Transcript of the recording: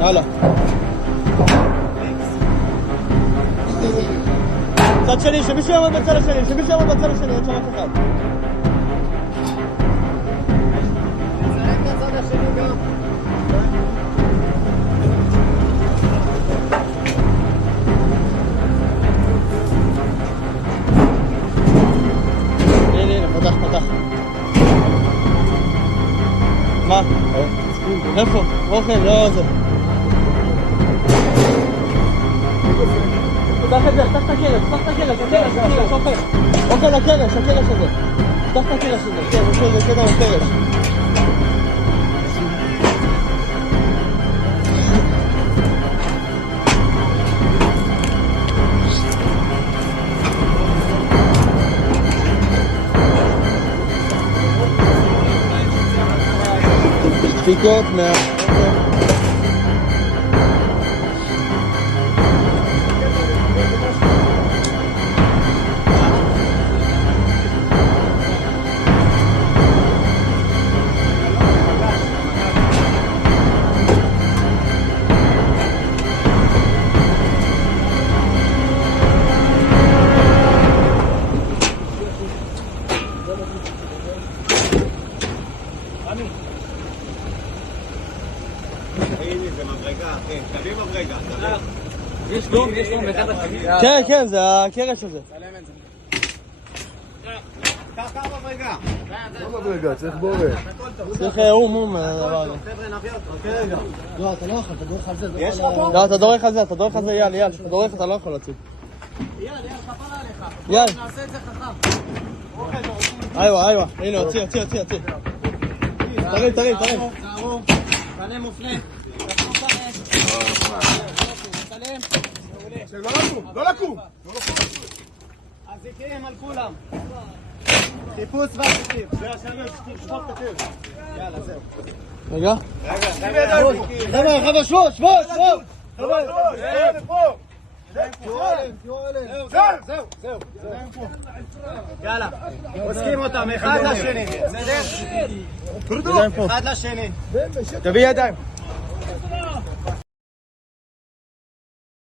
יאללה. צד שני, שמישהו יעמוד בצד השני, שמישהו יעמוד בצד השני, אין שם אף אחד. נצלם בצד השני גם. הנה, פתח. מה? איפה? אוכל, לא זה. פתח את זה, פתח את הקרש, אוכל לקרש, הקרש הזה. פתח את הקרש הזה, כן, יש לזה קטע לקרש. דפיקות מה... יש דום, בצד השני. כן, זה הקרש הזה. קח מברגה. לא מברגה, צריך בורא. צריך אום. חבר'ה, נביא אותו. רגע. לא, אתה לא יכול, אתה דורך על זה. יש לך פה? לא, אתה דורך על זה, יאל, אתה דורך, אתה לא יכול להציג. יאל, חפרה עליך. יאל. נעשה את זה חכם. איווה, הנה, הוציא. תרים. תערום. פנה מופנה. לא לקום. אזיקים על כולם. חיפוש ואזיקים. שפוך את הכתב. יאללה, זהו. רגע. חבר'ה, שבו. זהו. יאללה. עוסקים אותם אחד לשני. בסדר? אחד לשני. תביא ידיים.